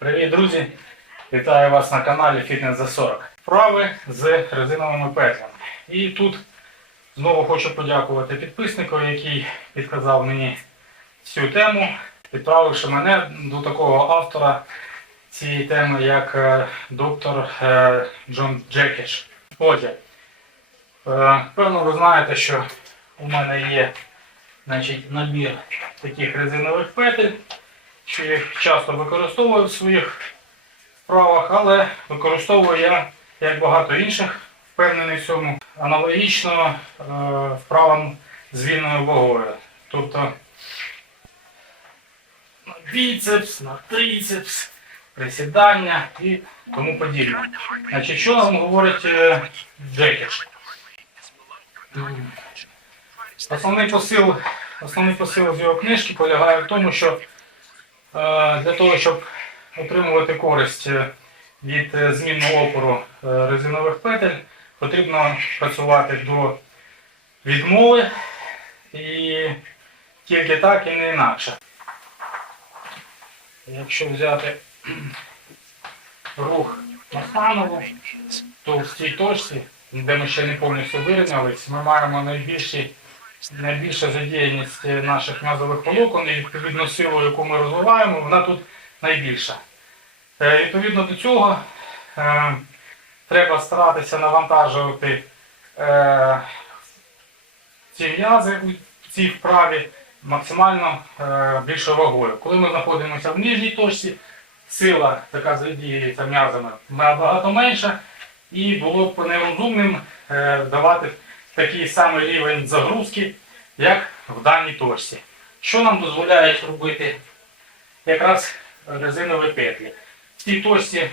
Привіт, друзі! Вітаю вас на каналі Фітнес за 40. Вправи з резиновими петлями. І тут знову хочу подякувати підписнику, який підказав мені цю тему, відправивши мене до такого автора цієї теми, як доктор Джон Джекіш. Отже, певно ви знаєте, що у мене є набір таких резинових петель, що їх часто використовую в своїх вправах, але використовую я, як багато інших, впевнений в цьому, аналогічно вправам з вільною вагою. Тобто на біцепс, на трицепс, присідання і тому подібне. Значить, що нам говорить Джекіш? Основний посил з його книжки полягає в тому, що для того, щоб отримувати користь від змінного опору резинових петель, потрібно працювати до відмови і тільки так і не інакше. Якщо взяти рух на станову, то в цій точці, де ми ще не повністю вирівнялись, ми маємо найбільша задіяність наших м'язових волокон і відповідно силу, яку ми розвиваємо, вона тут найбільша. Відповідно до цього треба старатися навантажувати ці м'язи в цій вправі максимально більшою вагою. Коли ми знаходимося в нижній точці, сила, яка задіюється м'язами, набагато менша, і було б нерозумним давати такий самий рівень загрузки, як в даній точці. Що нам дозволяють робити якраз резинові петлі? В цій точці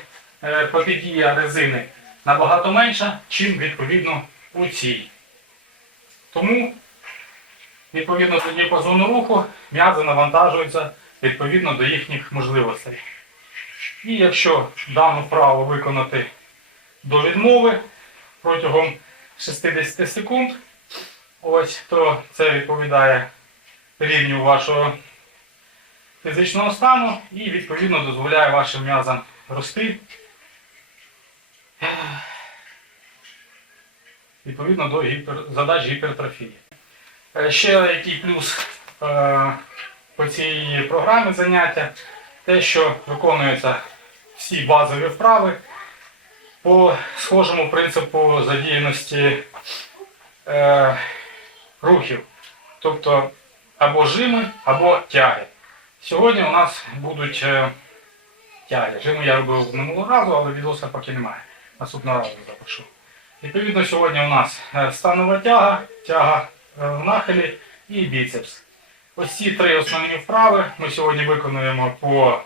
протидія резини набагато менша, чим відповідно у цій. Тому, відповідно до діапазону руху, м'язи навантажуються відповідно до їхніх можливостей. І якщо дану вправу виконати до відмови протягом 60 секунд, то це відповідає рівню вашого фізичного стану і відповідно дозволяє вашим м'язам рости відповідно до задач гіпертрофії. Ще який плюс по цій програмі заняття, те, що виконуються всі базові вправи по схожому принципу задіяності рухів, тобто або жими, або тяги. Сьогодні у нас будуть тяги. Жими я робив минулого разу, але відоса поки немає. Наступного разу запишу. Відповідно, сьогодні у нас станова тяга, тяга в нахилі і біцепс. Ось ці три основні вправи ми сьогодні виконуємо по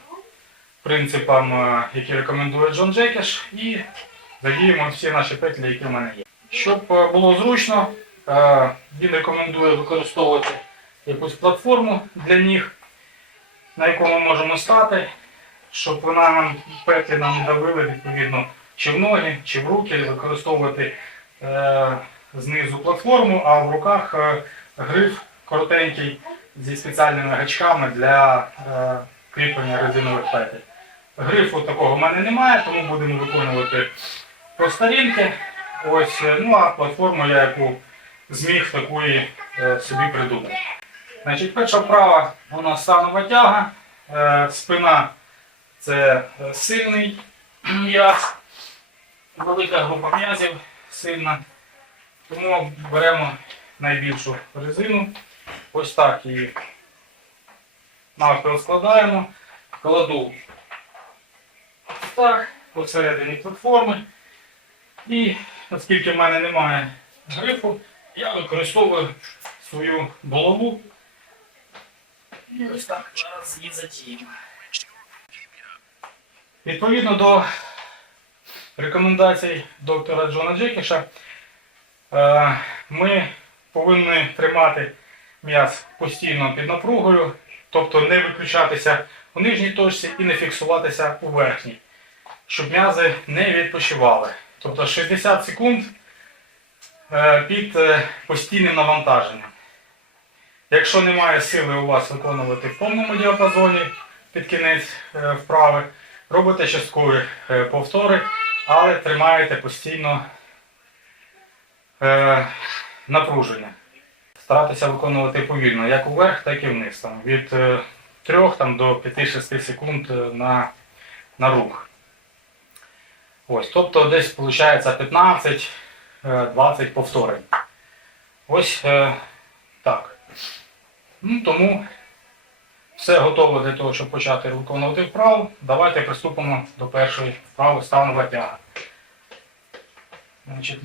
принципам, які рекомендує Джон Джекіш, і задіємо всі наші петлі, які в мене є. Щоб було зручно, він рекомендує використовувати якусь платформу для ніг, на яку ми можемо стати, щоб петлі нам не давили відповідно чи в ноги, чи в руки, використовувати знизу платформу, а в руках гриф коротенький зі спеціальними гачками для кріплення резинових петель. Грифу такого в мене немає, тому будемо виконувати по старінки. А платформу я яку зміг такої собі придумати. Значить, перша вправа у нас станова тяга. Спина – це сильний м'яз, велика група м'язів сильна. Тому беремо найбільшу резину. Ось так її навпіл складаємо. Кладу так, посередині платформи. І оскільки в мене немає грифу, я використовую свою булаву. І ось так зараз її задіємо. Відповідно до рекомендацій доктора Джона Джекіша, ми повинні тримати м'яз постійно під напругою, тобто не виключатися у нижній точці і не фіксуватися у верхній, щоб м'язи не відпочивали. Тобто 60 секунд під постійним навантаженням. Якщо немає сили у вас виконувати в повному діапазоні під кінець вправи, робите часткові повтори, але тримаєте постійно напруження. Старайтеся виконувати повільно, як вверх, так і вниз. Там, від 3 до 5-6 секунд на рух. Ось, тобто десь виходить 15-20 повторень. Ось так. Ну, тому все готово для того, щоб почати виконувати вправу. Давайте приступимо до першої вправи станова тяга. Значить,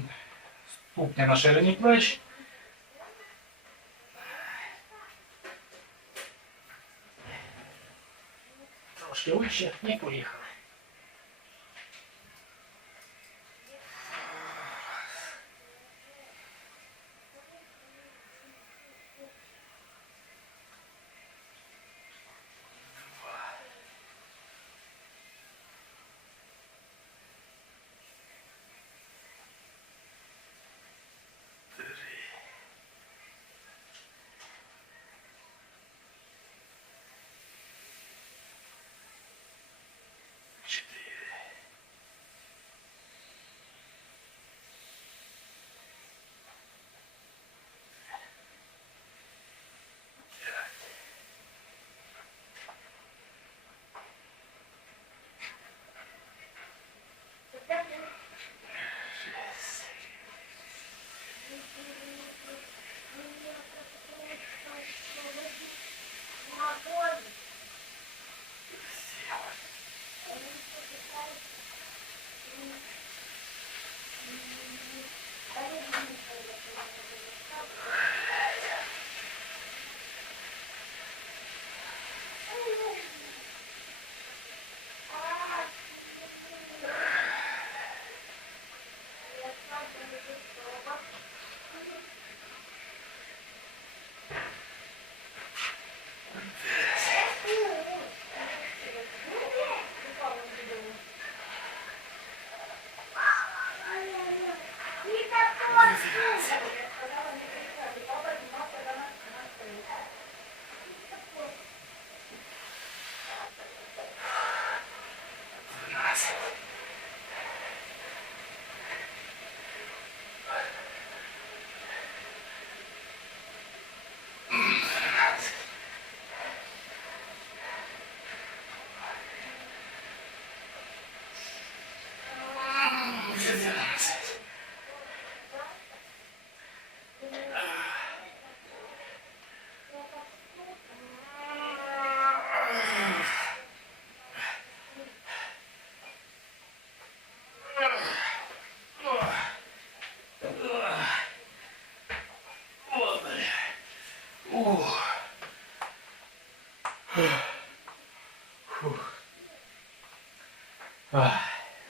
ступні на ширині плеч. Трошки вище і поїхали.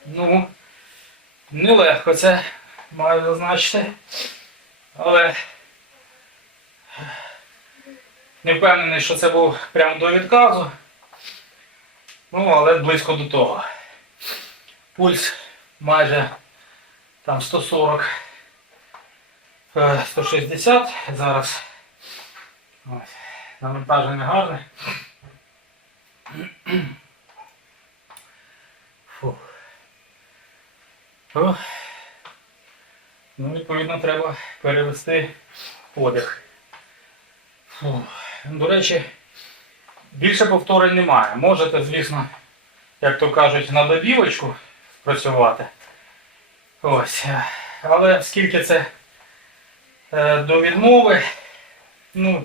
Ну, нелегко це, маю зазначити, але не впевнений, що це був прямо до відказу, ну, але близько до того. Пульс майже там 140, 160 зараз. Ось, навантаження гарне. Фу. О. Ну, відповідно, треба перевести подих. Фу. До речі, більше повторень немає. Можете, звісно, як то кажуть, на добівочку працювати. Ось. Але скільки це до відмови, ну,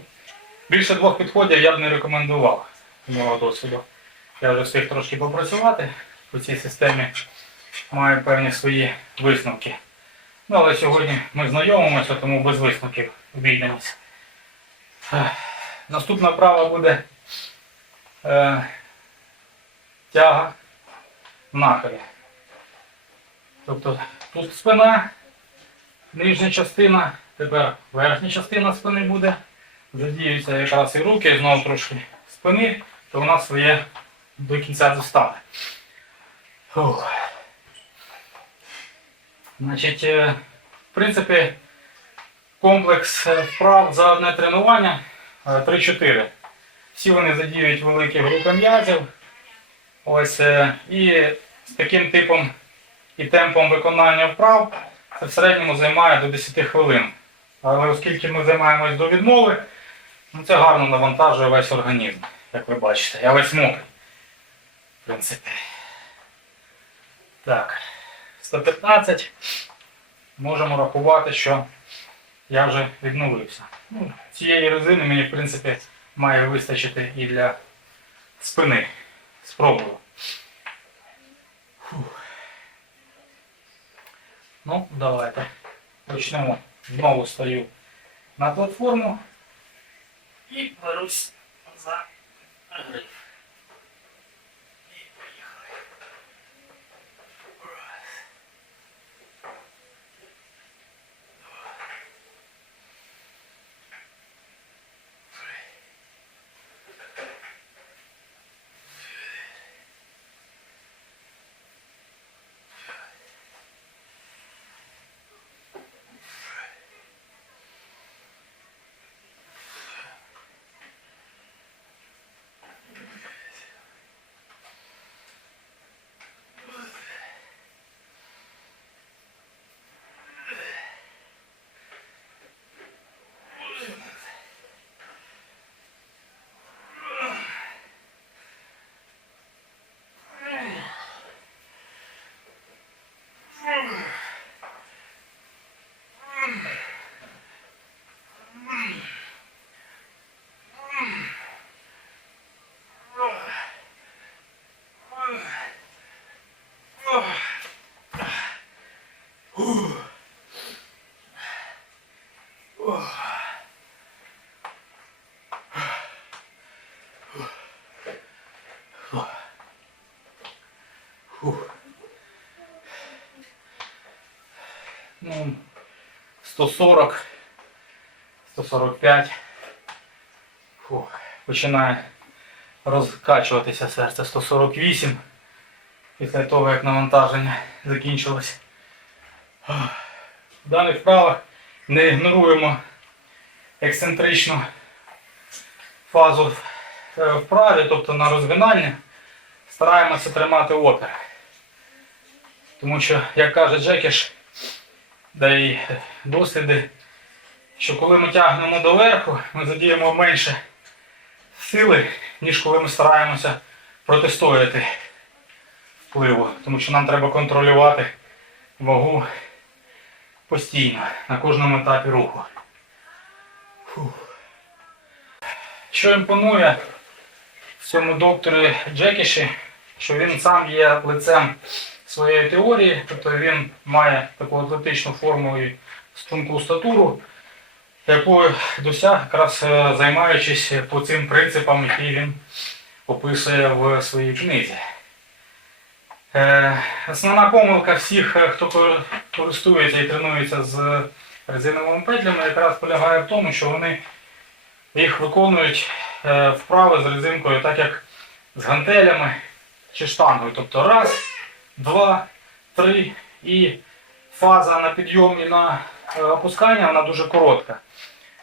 більше 2 підходів я б не рекомендував з мого досвіду. Я вже встиг трошки попрацювати по цій системі, маю певні свої висновки. Ну, але сьогодні ми знайомимося, тому без висновків обійдемося. Наступна вправа буде тяга в нахилі. Тобто тут спина, нижня частина, тепер верхня частина спини буде. Задіються якраз і руки, знову трошки спини, то у нас своє до кінця застане. Значить, в принципі, комплекс вправ за одне тренування 3-4. Всі вони задіюють великі групи м'язів. Ось, і з таким типом і темпом виконання вправ це в середньому займає до 10 хвилин. Але оскільки ми займаємось до відмови, ну це гарно навантажує весь організм, як ви бачите. Я весь мокрий, в принципі. Так, 115. Можемо рахувати, що я вже відновився. Ну, цієї резини мені, в принципі, має вистачити і для спини. Спробую. Фух. Ну, давайте почнемо. Знову стою на платформу і берусь за гриф. І поїхали. Ну, 140, 145. Фух, починає розкачуватися серце. 148 після того, як навантаження закінчилось. В даних вправах не ігноруємо ексцентричну фазу вправі, тобто на розгинання. Стараємося тримати опір. Тому що, як каже Джекіш, да й досліди, що коли ми тягнемо доверху, ми задіємо менше сили, ніж коли ми стараємося протистояти впливу. Тому що нам треба контролювати вагу постійно, на кожному етапі руху. Фух. Що імпонує в цьому докторі Джекіші, що він сам є лицем своєї теорії, тобто він має таку атлетичну форму і струнку статуру, яку досяг якраз займаючись по цим принципам, які він описує в своїй книзі. Основна помилка всіх, хто користується і тренується з резиновими петлями, якраз полягає в тому, що вони їх виконують вправи з резинкою, так як з гантелями чи штангою. Тобто раз, два, три, і фаза на підйом і на опускання вона дуже коротка.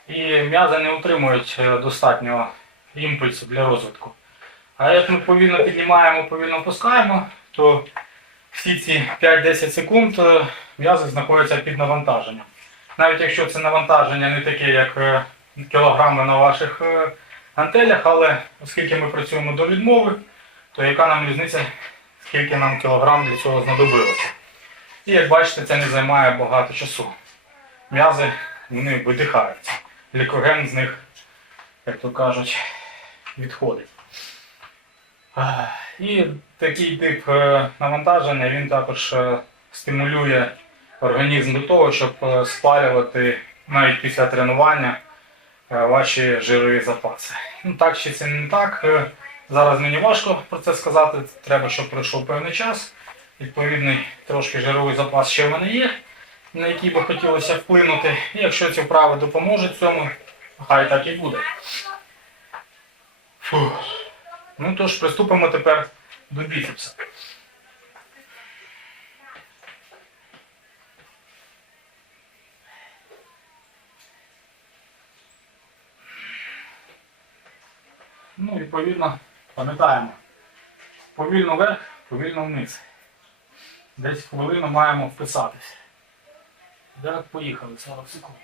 І м'язи не отримують достатньо імпульсу для розвитку. А як ми повільно піднімаємо, повільно опускаємо, то всі ці 5-10 секунд м'язи знаходяться під навантаженням. Навіть якщо це навантаження не таке, як кілограми на ваших гантелях, але оскільки ми працюємо до відмови, то яка нам різниця, скільки нам кілограм для цього знадобилося. І як бачите, це не займає багато часу. М'язи, вони видихаються. Глікоген з них, як то кажуть, відходить. І такий тип навантаження, він також стимулює організм до того, щоб спалювати навіть після тренування ваші жирові запаси. Ну, так чи це не так, зараз мені важко про це сказати, треба, щоб пройшов певний час. Відповідний трошки жировий запас ще в мене є, на який би хотілося вплинути. І якщо ці вправи допоможуть цьому, хай так і буде. Фух. Ну тож, приступимо тепер до біцепса. Ну, відповідно, пам'ятаємо, повільно вверх, повільно вниз. Десь хвилину маємо вписатися. Так, поїхали, 40 секунд.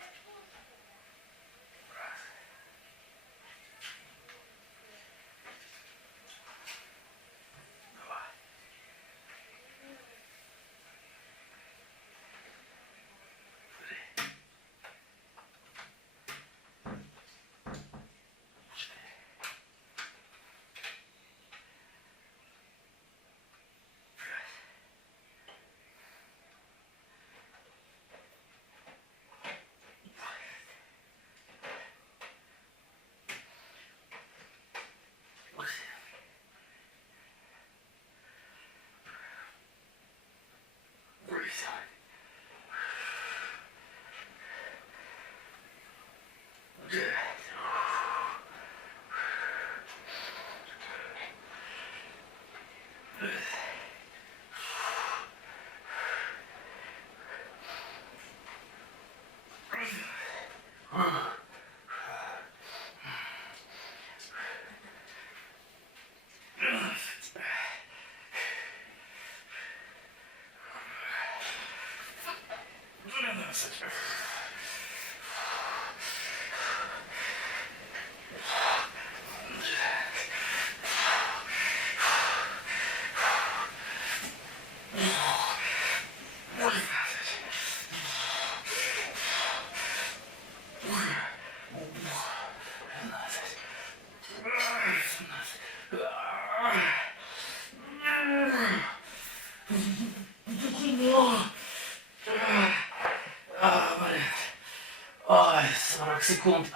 Ой, 40 секунд.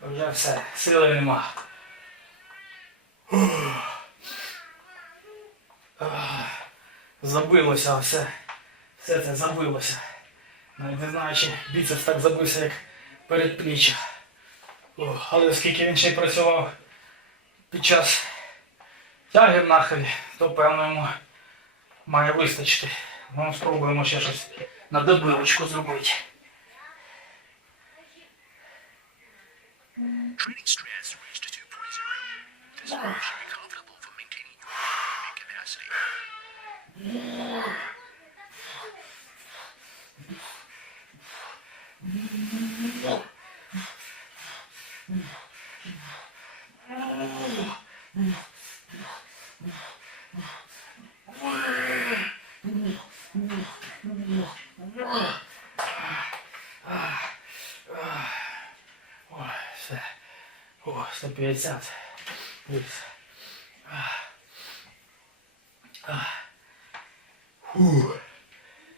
Вже все, сили нема. Забилося все. Все це забилося. Навіть не знаю, чи біцепс так забився, як передпліччя. Але оскільки він ще й працював під час тяги в нахилі, то певно йому має вистачити. Ми спробуємо ще щось на добивочку зробити. Training stress reached 2.0. This approach should be comfortable for maintaining your aerobic capacity. Все. 150. Дивись.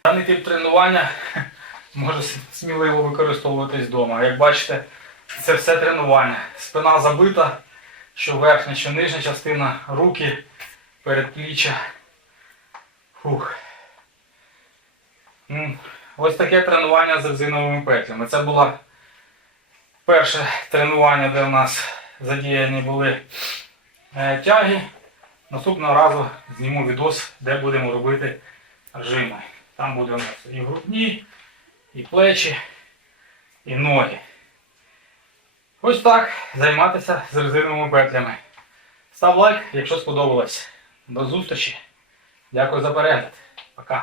Даний тип тренування може сміливо використовуватись вдома. Як бачите, це все тренування. Спина забита, що верхня, що нижня частина, руки, передпліччя. Ось таке тренування з резиновими петлями. Це було перше тренування, де у нас задіяні були тяги. Наступного разу зніму відос, де будемо робити жими. Там буде у нас і грудні, і плечі, і ноги. Ось так займатися з резиновими петлями. Став лайк, якщо сподобалось. До зустрічі. Дякую за перегляд. Пока.